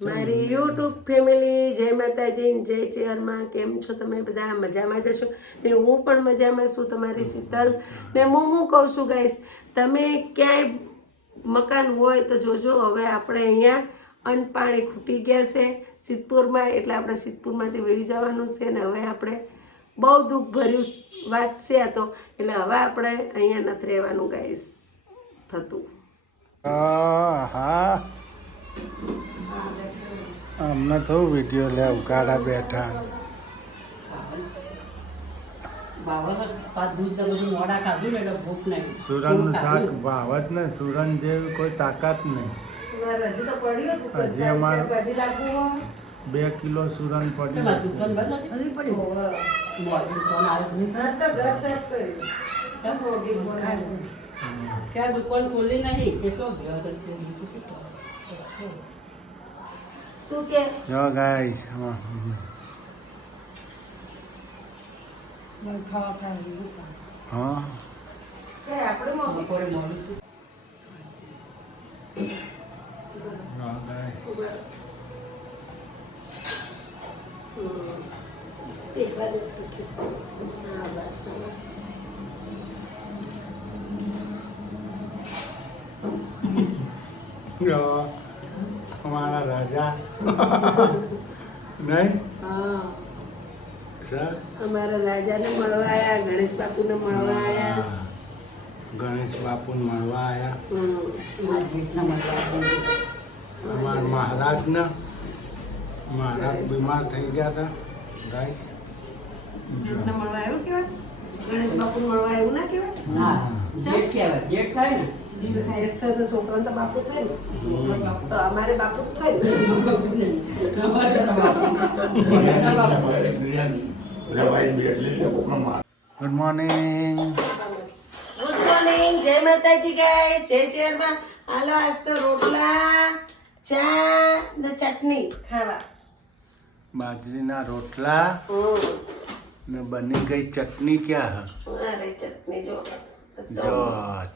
મારી YouTube family જય માતાજી જય ચેરમાં કેમ છો તમે બધા મજામાં જશો ને હું પણ મજામાં છું તમારી શીતલ ને હું કહું છું ગાઈસ તમે ક્યાંય મકાન હોય તો જોજો હવે આપણે અહીંયા અન્ન પાણી ખૂટી ગયા છે સિદ્ધપુરમાં એટલે આપણે સિદ્ધપુરમાંથી વહી જવાનું છે ને હવે આપણે બહુ દુઃખ ભર્યું વાત છે આ તો એટલે હવે આપણે અહીંયા નથી રહેવાનું ગાઈસ થતું હા અમને તો વિડીયો લે ઉકાળા બેઠા સુરન શાક ભાવત ને સુરન જેવી કોઈ તાકાત નહીં હજી અમારે 2 કિલો સુરન क्या दुकान खोली नहीं કેટલો તું કે જો ગાઈસ હા કે આપણે બપોરે મોડું હા ગાઈસ એક બાદ હા બસ જો અમારા રાજા નહીં હા સર અમારા રાજાને મળવા આયા ગણેશ બાપુને મળવા આયા ગણેશ બાપુને મળવા આવ્યા આ રીતના મળવા અમારા મહારાજને મહારાજ બીમાર થઈ ગયા હતા ગાય જેઠને મળવા આવ્યું કેવાય ગણેશ બાપુને મળવા આવ્યું ના કેવાય ના જેઠ કહેવાય જેઠ થાય ને સાહેબ થાય તો છોકરાને તો બાપુ થાય ને તો અમારે બાપુ જ થાય ને ગુડ મોર્નિંગ ગુડ મોર્નિંગ જય માતાજી ગાય જય ચેરમાં હાલો આજ તો રોટલા ચા ને ચટણી ખાવા બાજરીના રોટલા ને બની ગઈ ચટણી ક્યાં અરે ચટણી જો જો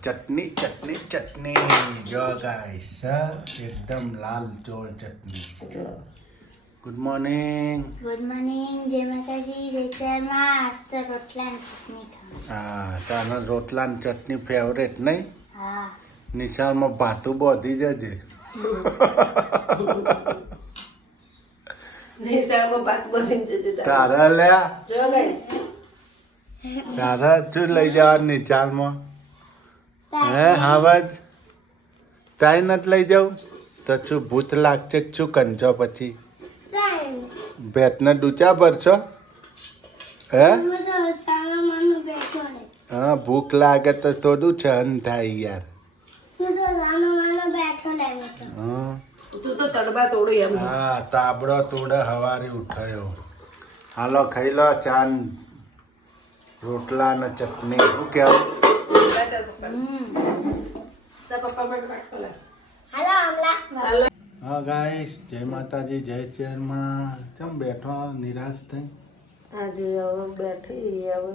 ચટણી ચટણી ચટણી જો ગાઈસ એકદમ લાલ ચોળ ચટણી ગુડ મોર્નિંગ ગુડ મોર્નિંગ જય માતાજી જય ચેરમાં આજ તો રોટલા અને ચટણી ખાવા હા તારા રોટલા ને ચટણી ફેવરેટ નહીં હા નિશાળમાં ભાતું બોધી જજે નિશાળમાં ભાત બધીને જજે તારા લ્યા જો ગાઈસ તારા શું લઈ જવાનું નિશાળમાં હે હાવજ તાઈ નથી લઈ જાઉં તો શું ભૂત લાગશે કે શું કંચો પછી ભેતને ડૂચા ભરશો હે હા ભૂખ લાગે તો થોડું સહન થાય યાર હા તું તો તડબા તોડું એમ હા તાબડો તોડે હવારે ઉઠાયો હાલો ખાઈ લો ચાન રોટલા ને ચટણી શું કહેવું પપ્પા માટે પાટકો લા હાલો આમલા હા ગાઈસ જય માતાજી જય ચેરમાં ચમ બેઠો નિરાશ થઈ આજે હવે બેઠી હવે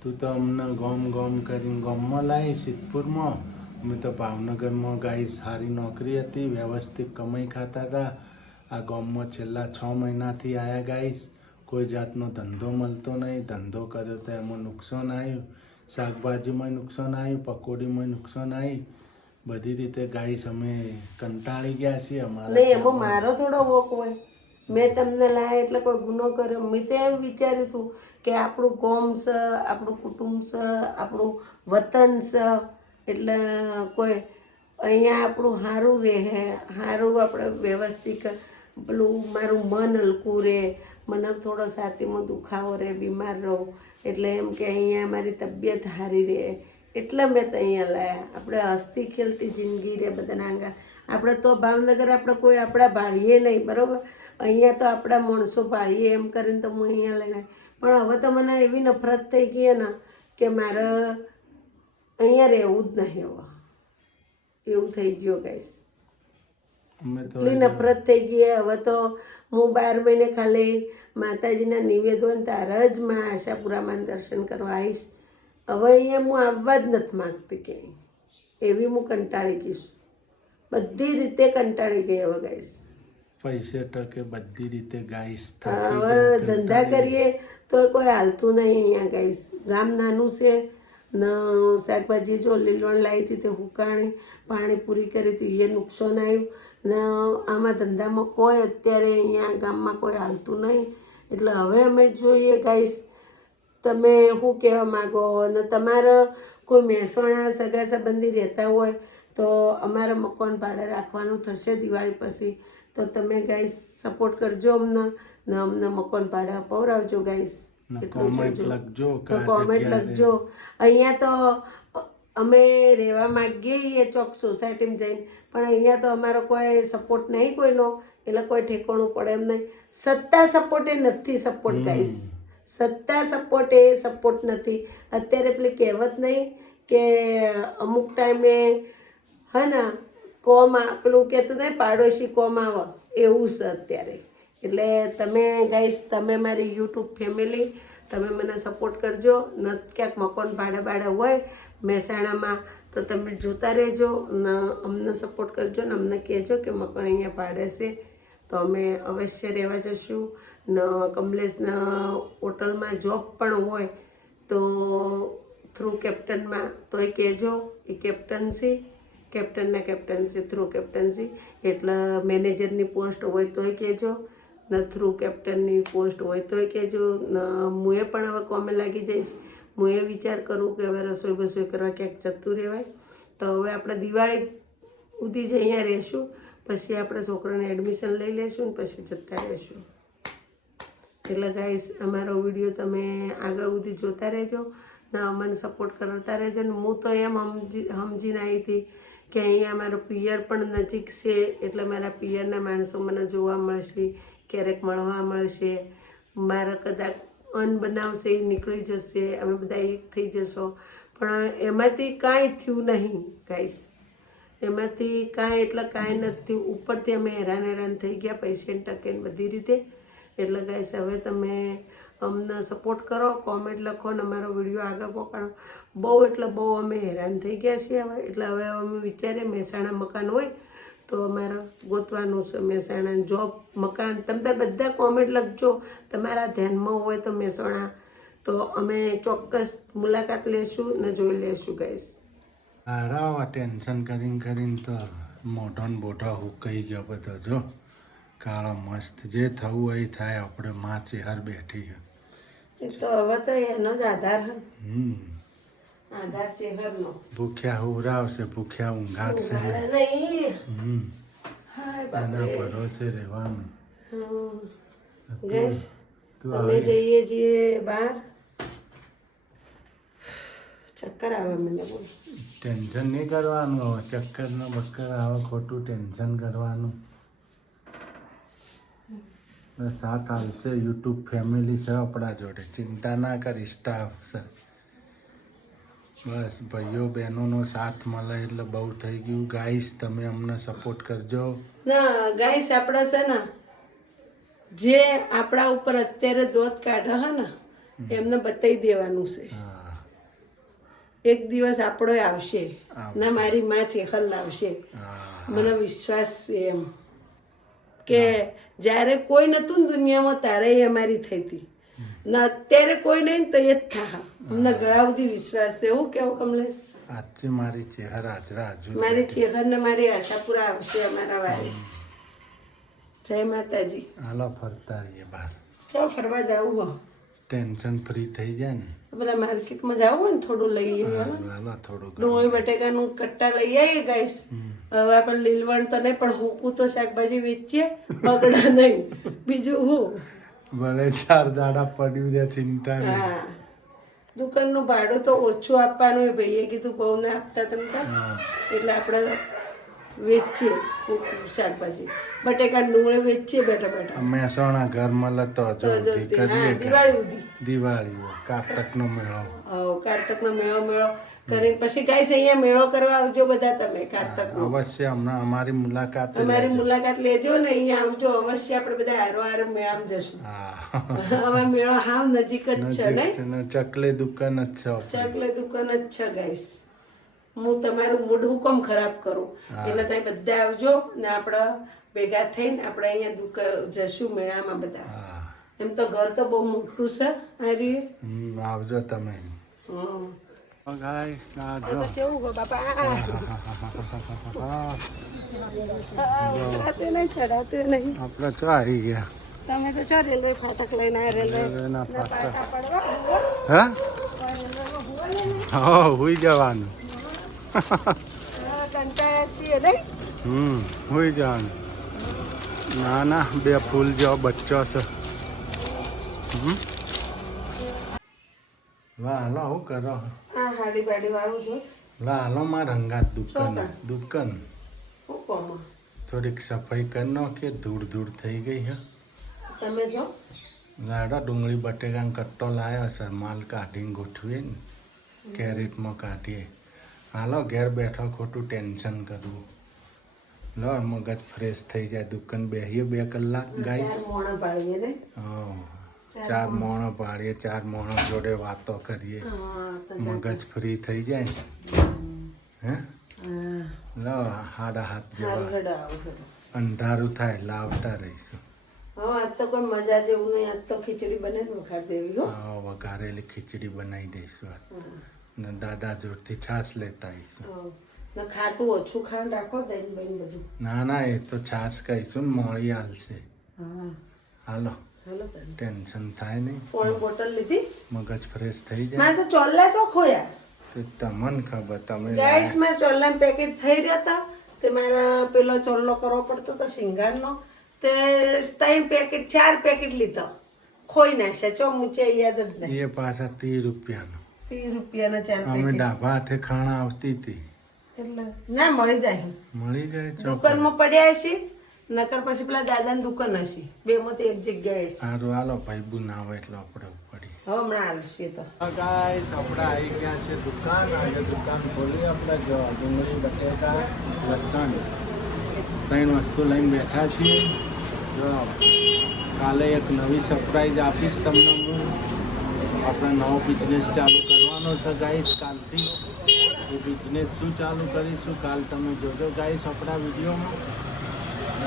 તું તો અમને ગોમ ગોમ કરીને ગામમાં લાવી સિદ્ધપુરમાં અમે તો ભાવનગરમાં ગાઈ સારી નોકરી હતી વ્યવસ્થિત કમાઈ ખાતા હતા આ ગામમાં છેલ્લા 6 મહિનાથી આવ્યા ગાઈસ કોઈ જાતનો ધંધો મળતો નહીં ધંધો કર્યો તો એમાં નુકસાન આવ્યું શાકભાજીમાં નુકસાન આવ્યું પકોડીમાં નુકસાન આવ્યું બધી રીતે ગાઈસ અમે કંટાળી ગયા છીએ નહીં અમારા એમાં મારો થોડો વોક હોય મેં તમને લાયા એટલે કોઈ ગુનો કર્યો મેં તો એમ વિચાર્યું હતું કે આપણું ગોમ છે આપણું કુટુંબ છે આપણું વતન છે એટલે કોઈ અહીંયા આપણું સારું રહે સારું આપણે વ્યવસ્થિત પેલું મારું મન હલકું રહે મને થોડો છાતીમાં દુખાવો રહે બીમાર રહું એટલે એમ કે અહીંયા મારી તબિયત સારી રહે એટલે મેં તો અહીંયા લાયા આપણે હસતી ખેલતી જિંદગી રે બધાના આંગા આપણે તો ભાવનગર આપણે કોઈ આપણા ભાળીએ નહીં બરાબર અહીંયા તો આપણા માણસો ભાળીએ એમ કરીને તો હું અહીંયા લઈને પણ હવે તો મને એવી નફરત થઈ ગઈ ને કે મારે અહીંયા રહેવું જ નહીં હવે એવું થઈ ગયું ગાઈસ અમે તો એટલી નફરત થઈ ગઈ હવે તો હું 12 મહિને ખાલી માતાજીના નિવેદન તારા જ માં આશાપુરામાં દર્શન કરવા આવીશ હવે અહીંયા હું આવવા જ નથી માગતી ક્યાંય એવી હું કંટાળી ગઈ છું બધી રીતે કંટાળી ગઈ હવે ગાઈસ પૈસે ટકે બધી રીતે ગાઈસ હવે ધંધા કરીએ તો કોઈ હાલતું નહીં અહીંયા ગાઈસ. ગામ નાનું છે ને શાકભાજી જો લીલવણ લાવી હતી તે હુકાણી પાણી પૂરી કરી હતી, એ નુકસાન આવ્યું ને આમાં ધંધામાં કોઈ અત્યારે અહીંયા ગામમાં કોઈ હાલતું નહીં. એટલે હવે અમે જોઈએ ગાઈસ તમે શું કહેવા માગો, અને તમારા કોઈ મહેસાણા સગા સંબંધી રહેતા હોય તો અમારે મકાન ભાડે રાખવાનું થશે દિવાળી પછી, તો તમે ગાઈસ સપોર્ટ કરજો અમને ને અમને મકાન ભાડે અપાવરાવજો ગાઈસ. કોમેન્ટ લખજો તો કોમેન્ટ લખજો. અહીંયા તો અમે રહેવા માંગીએ ચોક સોસાયટીમાં જઈને, પણ અહીંયા તો અમારો કોઈ સપોર્ટ નહીં કોઈનો, એટલે કોઈ ઠેકાણું પડે એમ નહીં. સત્તા સપોર્ટ એ નથી સપોર્ટ ગાઈસ, સત્તા સપોર્ટ એ સપોર્ટ નથી. અત્યારે પેલી કહેવત નહીં કે અમુક ટાઈમે હે ને કોમ પેલું કહેતું નહીં પાડોશી કોમ આવે, એવું છે અત્યારે. એટલે તમે ગાઈસ તમે મારી યુટ્યુબ ફેમિલી તમે મને સપોર્ટ કરજો ને ક્યાંક મકાન ભાડે હોય મહેસાણામાં તો તમે જોતા રહેજો ને અમને સપોર્ટ કરજો ને અમને કહેજો કે મકાન અહીંયા ભાડે છે તો અમે અવશ્ય રહેવા જશું. ને કમલેશના હોટલમાં જોબ પણ હોય તો થ્રુ કેપ્ટનમાં તો એ કહેજો, એ કેપ્ટનસી થ્રુ કેપ્ટનસી એટલે મેનેજરની પોસ્ટ હોય તોય કહેજો ને થ્રુ કેપ્ટનની પોસ્ટ હોય તોય કહેજો ને હું એ પણ હવે કોમે લાગી જઈશ. હું એ વિચાર કરું કે હવે રસોઈ બસોઈ કરવા ક્યાંક જતું રહેવાય. તો હવે આપણે દિવાળી સુધી જ અહીંયા રહીશું, પછી આપણે છોકરાને એડમિશન લઈ લઈશું ને પછી જતા રહીશું. એટલે ગાઈસ અમારો વિડીયો તમે આગળ સુધી જોતા રહેજો ને અમને સપોર્ટ કરતા રહેજો. ને હું તો એમ સમજીને આવી હતી કે અહીંયા મારો પિયર પણ નજીક છે, એટલે મારા પિયરના માણસો મને જોવા મળશે, ક્યારેક મળવા મળશે, મારા કદાચ અન્ન બનાવશે એ નીકળી જશે, અમે બધા એક થઈ જશો. પણ એમાંથી કાંઈ થયું નહીં ગાઈસ, એમાંથી કાંઈ એટલે કાંઈ નથી થયું. ઉપરથી અમે હેરાન થઈ ગયા પૈસે ટકે બધી રીતે. એટલે ગાઈસ હવે તમે અમને સપોર્ટ કરો, કોમેન્ટ લખો ને અમારો વિડીયો આગળ પકડો. બહુ એટલે બહુ અમે હેરાન થઈ ગયા છીએ હવે. એટલે હવે અમે વિચારીએ મહેસાણા મકાન હોય તો અમારે ગોતવાનું છે મહેસાણા જોબ મકાન. તમે બધા કોમેન્ટ લખજો તમારા ધ્યાનમાં હોય તો મહેસાણા, તો અમે ચોક્કસ મુલાકાત લેશું ને જોઈ લેશું ગાઈસ. હારા ટેન્શન કરીને તો મોઢો ને બોઢો હુકાઈ ગયો બધો. જો કાળો મસ્ત જે થવું હોય એ થાય, આપણે માં ચેહર બેઠી છે. એ તો હવે તો એનો જ આધાર આધાર ચેહરનો. ભૂખ્યા ઉરાવશે, ભૂખ્યા ઊંઘાડશે. એના ભરોસે રહેવાનું. ગેસ અમે જઈએ છીએ બહાર, ચક્કર આવે મને. બોલ ટેન્શન નહીં કરવાનું હવે, ચક્કર ને બક્કર આવે ખોટું ટેન્શન કરવાનું. સાથ આવશે, યુટ્યુબ ફેમિલી છે આપણા જોડે, ચિંતા ના કરી. સ્ટાફ છે બસ, ભાઈઓ બહેનોનો સાથ મળે એટલે બહુ થઈ ગયું. ગાઈસ તમે અમને સપોર્ટ કરજો. ના ગાઈસ આપણે છે ને જે આપણા ઉપર અત્યારે દોત કાઢે હે ને એમને બતાવી દેવાનું છે. એક દિવસ આપણો આવશે ના મારી માં ચેહલ લાવશે, મને વિશ્વાસ છે એમ કે જ્યારે કોઈ નતું ને દુનિયામાં ત્યારે એ અમારી થઈ હતી ને અત્યારે કોઈ નહીં તો એ જ થા. અમને ઘણા બધી વિશ્વાસ છે. એવું કેવું કમલેશ? આજથી મારી ચેહર હાજરા હજુ મારી ચેહર ને મારી આશાપુરા આવશે અમારા વારી. જય માતાજી. હાલો ફરતા રહીએ બહાર. ચાલો ફરવા જવું હો, ટેન્શન ફ્રી થઈ જાય ને. પેલા માર્કેટમાં જવું હોય ને થોડું લઈ આવીએ. હાલો થોડું ડુંગળી બટેકાનું કટ્ટા લઈ આવીએ ગાઈસ. હવે આપણે લીલવણ તો નહીં પણ હુકું તો શાકભાજી વેચીએ, બગડા નહીં. બીજું હું ભલે 4 દાડા પડ્યું રે, ચિંતા નહીં. હા દુકાનનું ભાડું તો ઓછું આપવાનું એ ભાઈએ કીધું બહુ ના આપતા તમે, એટલે આપણે વેચીએ શાકભાજી બટેકા ડુંગળી વેચીએ બેઠા બેઠા. મહેસાણા ઘરમાં લતો દિવાળી સુધી દિવાળી કારતકનો મેળો. કારતકનો મેળો કરીને પછી ગાઈસ અહીંયા મેળો કરવા આવજો બધા તમે. કારતકનો અવશ્ય હમણાં અમારી મુલાકાત લેજો ને અહીંયા આવજો અવશ્ય. આપણે બધા હારો હારો મેળામાં જશું. હવે મેળો હાવ નજીક જ છે ને, ચકલે દુકાન જ છે. ચકલે દુકાન જ છે ગાઈસ. હું તમારું મૂડ હુકમ ખરાબ કરું એટલે તમે બધા આવજો ને આપણે ભેગા થઈને આપણે અહીંયા જશું મેળામાં બધા. હા એમ તો ઘર તો બહુ મોટું છે આ રહ્યું. આવજો તમે. ગાઈસ આ જો કેવું ગો બાપા ચડાતું નહીં ચડાતું નહીં. આપણે તો આવી ગયા. તમે તો છો રેલવે ફાટક લઈને આવ્યા રેલવે રેલવેના ફાટક. પડવા હા રેલવેમાં હુવા નહીં હા હુઈ જવાનું. કંટાળ્યા છીએ નહીં. હુઈ જવાનું. ના ના બે ફૂલ જેવો બચ્ચો છે. વાહ હાલો શું કરો? આ હાડી બાડી વાળું છું. લા હાલો માં રંગાત દુકાન શું? દુકાન શું કોમાં થોડીક સફાઈ કરી નાખીએ. ધૂળ ધૂળ થઈ ગઈ હે. તમે જો લાડા ડુંગળી બટેકાનો કટ્ટો લાવ્યો છે. માલ કાઢીને ગોઠવીએ ને કેરેટમાં કાઢીએ. હાલો ઘેર બેઠો ખોટું ટેન્શન કરવું. લો મગજ ફ્રેશ થઈ જાય. દુકાન બેસીએ 2 કલાક ગાઈસ. 4 મોણા પાડીએ ને. હા 4 મોણો પાડીએ. 4 મોણો જોડે વાતો કરીએ. હા તો મગજ ફ્રી થઈ જાય. હે હા લો હાડા હાથ જેવા હારું હેડો આવો હેડો. અંધારું થાય એટલે આવતા રહીશું. હા આજ તો કોઈ મજા જેવું નહીં. આજ તો ખીચડી બને ને વઘાર દેવી હો. વઘારેલી ખીચડી બનાવી દઈશું આજ. હા. ને દાદા જોડથી છાશ લેતા આવીશું. હા. ને ખાટું ઓછું ખાંડ રાખો દહીં બહીને બધું. ના ના એ તો છાશ કહીશું ને મળી હાલશે. હા હાલો હાલો તને ટેન્શન થાય નહીં. પાણી બોટલ લીધી. મગજ ફ્રેશ થઈ જાય. મારે તો ચોલ્લા તો ખોયા તે તમને ખબર તમે ગાઈસ માં ચોલ્લા પેકેટ થઈ રહ્યા હતા તે મારા પેલો ચોલ્લો કરવો પડતો હતો શિંગારનો તે 3 પેકેટ 4 પેકેટ લીધો ખોઈ નાખ્યા. ચો મૂચે યાદ જ નહીં. એ પાછા 30 રૂપિયાનો. 30 રૂપિયાના 4 અમે પેકેટ ડાબા હાથે ખાણા આવતી હતી. એટલે ના મળી જાય. મળી જાય ચોક. દુકાનમાં પડ્યા હશે નકર પછી પેલા દાદાની દુકાન હશે. 2 માંથી એક જગ્યાએ હશે. સારું હાલો ભાઈ ના આવે એટલે આપણે પડી. હવે હમણાં આવશે તો ગાઈસ આપણે આવી ગયા છે દુકાન. આજે દુકાન ખોલી આપણે જો ડુંગળી બટેકા લસણ 3 વસ્તુ લઈને બેઠા છીએ. જો કાલે એક નવી સરપ્રાઈઝ આપીશ તમને હું. આપણે નવો બિઝનેસ ચાલુ કરવાનો છે ગાઈસ કાલથી. એ બિઝનેસ શું ચાલુ કરીશું કાલ તમે જોજો ગાઈસ આપણા વિડીયોમાં.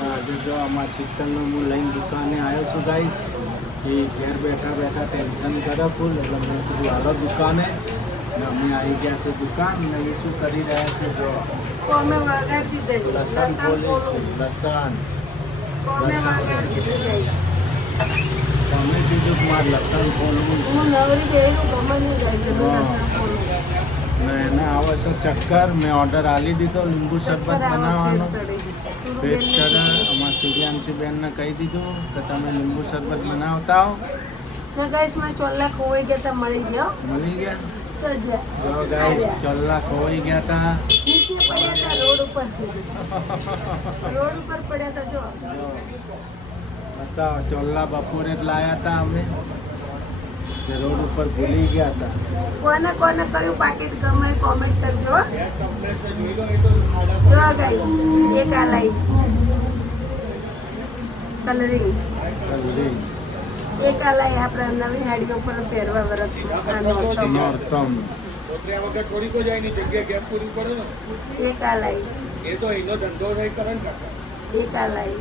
આજે જો આમાં શીતલનો હું લઈને દુકાને આવ્યો છું ગાઈસ. એ ઘેર બેઠા બેઠા ટેન્શન કરે ફૂલ એટલે મેં કીધું હાલો દુકાને. ને અમે આવી ગયા છે દુકાન ને એ શું કરી રહ્યા છે જો કોમે વળગાડી દીધી લસણ ખોલી છે. લસણ કોમે વળગાડી દીધી ગાઈસ. તમે કીધું કે મારે લસણ ખોલવું છે. હું નવરી બેરું ગમે નહીં ગાઈસ એનું હા. લસણ ખોલું. ને એને આવે છે ચક્કર. મેં ઓર્ડર આપી દીધો લીંબુ શરબત બનાવવાનો. પેટ ચડે. અમારા સૂર્યાંશી બેનને કહી દીધું કે તમે લીંબુ શરબત બનાવતા હો. ના ગાઈસ માં ચોલ્લા ખોવાઈ ગયા તા મળી ગયો. મળી ગયા. ચલ જા. જો ગાઈસ ચોલ્લા ખોવાઈ ગયા હતા. નીચે પડ્યા તા રોડ ઉપર. રોડ ઉપર પડ્યા તા જો. હતા ચોલ્લા બપોરે જ લાયા હતા અમે. જે રોડ ઉપર ભૂલી ગયા હતા. કોને કોને કયું પાકીટ ગમે કોમેન્ટ કરજો. જો ગાઈસ એક આ લાઈ કલરિંગ. જલ્દી. એક આ લાઈ આપણા નવી હાડીઓ પર પહેરવા વરત. નોરતમ. એક આ લાઈ એક આ લાઈ.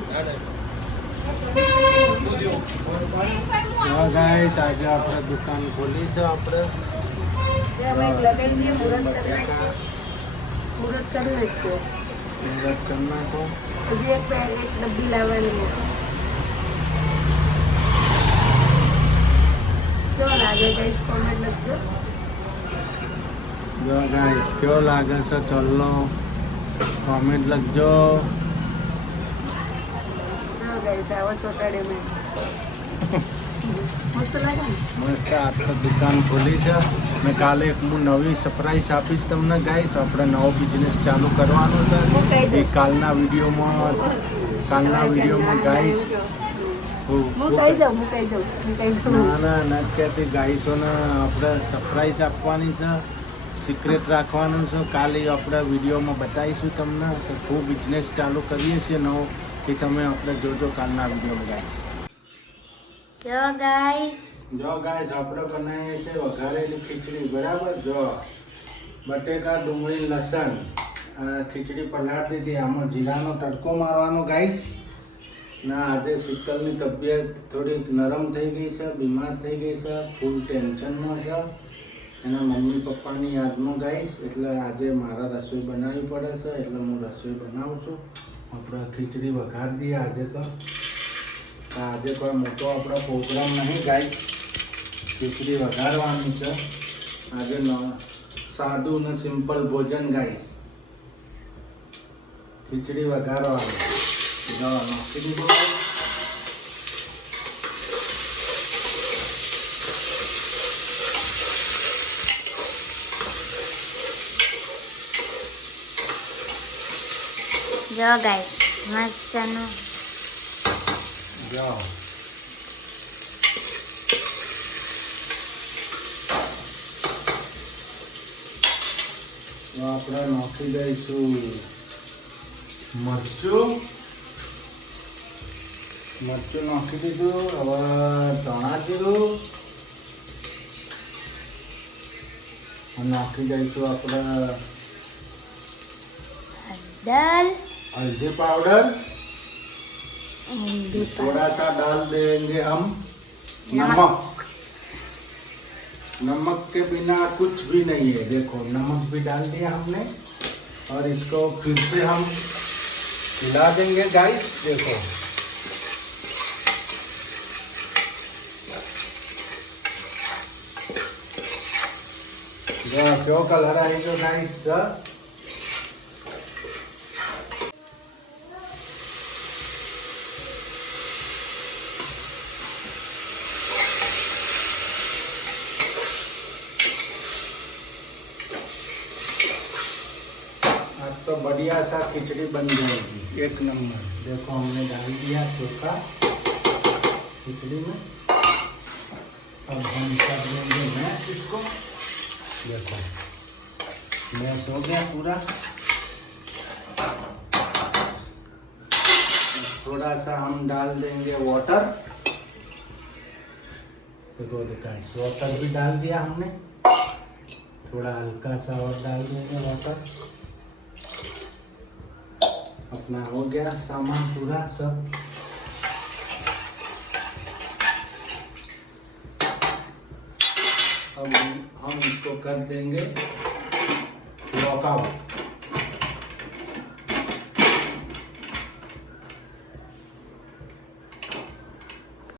હા ગાઈસ આજે આપણે દુકાન ખોલી છે આપણે. અમે લગાવી દઈએ મુહૂર્ત કરી નાખીએ. મુહૂર્ત કરી નાખીએ. મુહૂર્ત કરી નાખો. હજી એક ડબ્બી લાવવાની. કેવો લાગે ગાઈસ કોમેન્ટ લખજો. જો ગાઈસ કેવો લાગે છે ચોલ્લો કોમેન્ટ લખજો. હા ગાઈસ આવો ચોટાડે મેં. મસ્ત લાગે ને. મસ્ત આપણે દુકાન ખોલી છે. ને કાલે એક હું નવી સરપ્રાઈઝ આપીશ તમને ગાઈસ. આપણે નવો બિઝનેસ ચાલુ કરવાનો છે. એ કાલના વિડીયોમાં ગાઈસ. હું કહી દઉં હું કહી દઉં હું કહી દઉં. ના ના નથી કહેતી. ગાઈસોને આપણે સરપ્રાઈઝ આપવાની છે. સિક્રેટ રાખવાનું છે. કાલે આપણે વિડીયોમાં બતાવીશું તમને કે ખૂબ બિઝનેસ ચાલુ કરીએ છીએ નવો. એ તમે આપણે જોજો કાલના વિડીયોમાં ગાઈસ. જો ગાઈસ જો ગાઈસ આપણે બનાવીએ છીએ વઘારેલી ખીચડી. બરાબર જો બટેકા ડુંગળી લસણ ખીચડી પલાળી દીધી. આમાં જીરાનો તડકો મારવાનો ગાઈસ. ના આજે શીતલની તબિયત થોડીક નરમ થઈ ગઈ છે, બીમાર થઈ ગઈ છે, ફૂલ ટેન્શનમાં છે. એના મમ્મી પપ્પાની યાદમાં ગાઈશ એટલે આજે મારા રસોઈ બનાવવી પડે છે, એટલે હું રસોઈ બનાવું છું. આપણે ખીચડી વઘાર દઈએ આજે તો. આજે કોઈ મોટો આપણો પ્રોગ્રામ નહીં ગાઈશ, ખીચડી વઘારવાની છે આજે. સાદું ને સિમ્પલ ભોજન ગાઈશ. ખીચડી વઘારવાની નાખી દીધું. જો ગાઈસ મસ્તનું જાઓ તો આપણે નાખી દઈશું મરચું નાખી દીધું. હવે ધાણા જીરું નાખી દઈશું આપણે दाल हल्दी पाउडर. हल्दी थोड़ा सा डाल देंगे हम नमक। नमक के बिना कुछ भी नहीं है. देखो नमक भी डाल दिया हमने और इसको फिर से हम हिला देंगे गाइस. देखो क्यों कलर आई जो गाइस. तो बढ़िया सा खिचड़ी बन जाएगी, एक नंबर. देखो हमने डाल दिया चोखा खिचड़ी में. अब हम कर देंगे मैश इसको. देखो मैश हो गया पूरा. थोड़ा सा हम डाल देंगे वाटर. देखो वाटर भी डाल दिया हमने. थोड़ा हल्का सा और डाल देंगे वाटर. अपना हो गया सामान पूरा सब. अब हम इसको कर देंगे लॉकआउट.